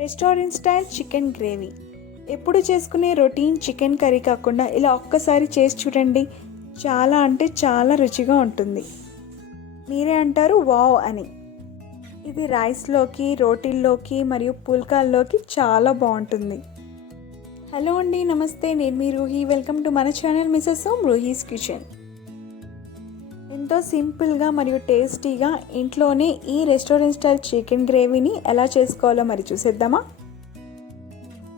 Restaurant style chicken gravy. ఎప్పుడు చేసుకునే routine chicken curry కాకుండా ఇలా ఒక్కసారి చేసి చూడండి. చాలా అంటే చాలా రుచిగా ఉంటుంది. మీరే అంటారు వావ్ అని. ఇది రైస్లోకి, రోటీల్లోకి మరియు పుల్కాల్లోకి చాలా బాగుంటుంది. హలో అండి, నమస్తే. నేను మీ రూహి. వెల్కమ్ టు మన ఛానల్ మిస్సెస్ రూహీస్ కిచెన్. ఎంతో సింపుల్గా మరియు టేస్టీగా ఇంట్లోనే ఈ రెస్టారెంట్ స్టైల్ చికెన్ గ్రేవీని ఎలా చేసుకోవాలో మరి చూసేద్దామా.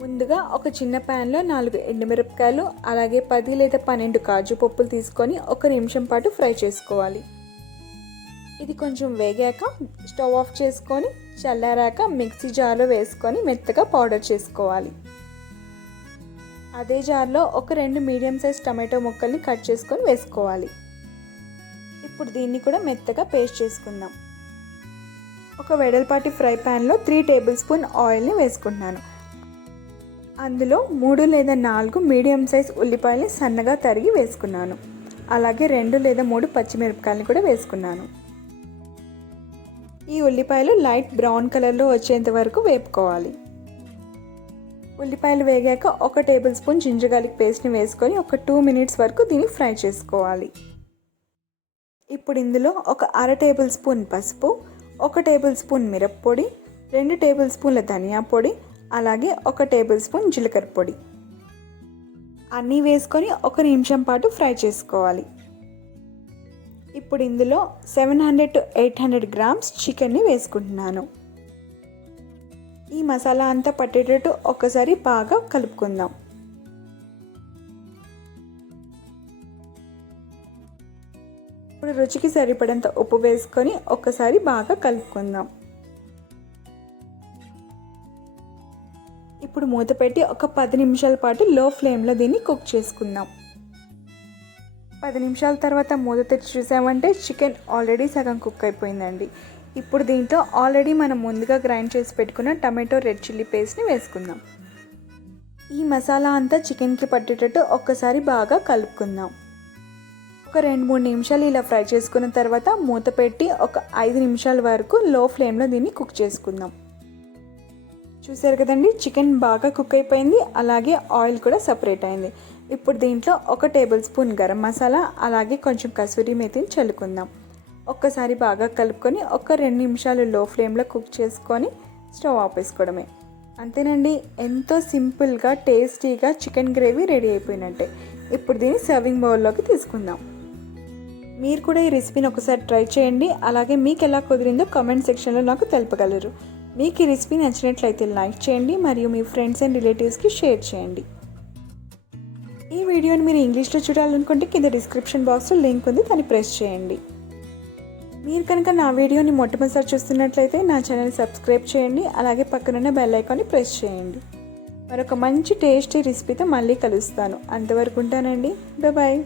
ముందుగా ఒక చిన్న ప్యాన్లో 4 ఎండుమిరపకాయలు, అలాగే 10 లేదా 12 కాజు పప్పులు తీసుకొని 1 నిమిషం పాటు ఫ్రై చేసుకోవాలి. ఇది కొంచెం వేగాక స్టవ్ ఆఫ్ చేసుకొని చల్లారాక మిక్సీ జార్లో వేసుకొని మెత్తగా పౌడర్ చేసుకోవాలి. అదే జార్లో ఒక 2 మీడియం సైజ్ టమాటో ముక్కల్ని కట్ చేసుకొని వేసుకోవాలి. ఇప్పుడు దీన్ని కూడా మెత్తగా పేస్ట్ చేసుకుందాం. ఒక వెడల్పాటి ఫ్రై ప్యాన్లో 3 టేబుల్ స్పూన్ ఆయిల్ని వేసుకుంటున్నాను. అందులో 3 లేదా 4 మీడియం సైజ్ ఉల్లిపాయల్ని సన్నగా తరిగి వేసుకున్నాను. అలాగే 2 లేదా 3 పచ్చిమిరపకాయలని కూడా వేసుకున్నాను. ఈ ఉల్లిపాయలు లైట్ బ్రౌన్ కలర్లో వచ్చేంత వరకు వేపుకోవాలి. ఉల్లిపాయలు వేగాక 1 టేబుల్ స్పూన్ జింజర్ గార్లిక్ పేస్ట్ని వేసుకొని ఒక 2 మినిట్స్ వరకు దీన్ని ఫ్రై చేసుకోవాలి. ఇప్పుడు ఇందులో ఒక 1/2 టేబుల్ స్పూన్ పసుపు, 1 టేబుల్ స్పూన్ మిరప్పొడి, 2 టేబుల్ స్పూన్ల ధనియా పొడి, అలాగే 1 టేబుల్ స్పూన్ జీలకర్ర పొడి అన్నీ వేసుకొని 1 నిమిషం పాటు ఫ్రై చేసుకోవాలి. ఇప్పుడు ఇందులో 700 to 800 గ్రామ్స్ చికెన్ని వేసుకుంటున్నాను. ఈ మసాలా అంతా పట్టేటట్టు ఒకసారి బాగా కలుపుకుందాం. ఇప్పుడు రుచికి సరిపడంత ఉప్పు వేసుకొని ఒక్కసారి బాగా కలుపుకుందాం. ఇప్పుడు మూత పెట్టి ఒక 10 నిమిషాల పాటు లో ఫ్లేమ్లో దీన్ని కుక్ చేసుకుందాం. 10 నిమిషాల తర్వాత మూత తెచ్చి చూసామంటే చికెన్ ఆల్రెడీ సగం కుక్ అయిపోయిందండి. ఇప్పుడు దీంట్లో ఆల్రెడీ మనం ముందుగా గ్రైండ్ చేసి పెట్టుకున్న టమాటో రెడ్ చిల్లీ పేస్ట్ని వేసుకుందాం. ఈ మసాలా అంతా చికెన్కి పట్టేటట్టు ఒక్కసారి బాగా కలుపుకుందాం. ఒక 2-3 నిమిషాలు ఇలా ఫ్రై చేసుకున్న తర్వాత మూత పెట్టి ఒక 5 నిమిషాల వరకు లో ఫ్లేమ్లో దీన్ని కుక్ చేసుకుందాం. చూసారు కదండి, చికెన్ బాగా కుక్ అయిపోయింది, అలాగే ఆయిల్ కూడా సపరేట్ అయింది. ఇప్పుడు దీంట్లో 1 టేబుల్ స్పూన్ గరం మసాలా, అలాగే కొంచెం కసూరి మేతిని చల్లుకుందాం. ఒక్కసారి బాగా కలుపుకొని ఒక 2 నిమిషాలు లో ఫ్లేమ్లో కుక్ చేసుకొని స్టవ్ ఆపేసుకోవడమే. అంతేనండి, ఎంతో సింపుల్గా టేస్టీగా చికెన్ గ్రేవీ రెడీ అయిపోయినట్టే. ఇప్పుడు దీన్ని సర్వింగ్ బౌల్లోకి తీసుకుందాం. మీరు కూడా ఈ రెసిపీని ఒకసారి ట్రై చేయండి. అలాగే మీకు ఎలా కుదిరిందో కామెంట్ సెక్షన్లో నాకు తెలపగలరు. మీకు ఈ రెసిపీ నచ్చినట్లయితే లైక్ చేయండి మరియు మీ ఫ్రెండ్స్ అండ్ రిలేటివ్స్కి షేర్ చేయండి. ఈ వీడియోని మీరు ఇంగ్లీష్లో చూడాలనుకుంటే కింద డిస్క్రిప్షన్ బాక్స్లో లింక్ ఉంది, దాన్ని ప్రెస్ చేయండి. మీరు కనుక నా వీడియోని మొట్టమొదటిసారి చూస్తున్నట్లయితే నా ఛానల్ సబ్స్క్రైబ్ చేయండి. అలాగే పక్కనున్న బెల్ ఐకాన్ని ప్రెస్ చేయండి. మరొక మంచి టేస్టీ రెసిపీతో మళ్ళీ కలుస్తాను. అంతవరకు ఉంటానండి. బాయ్.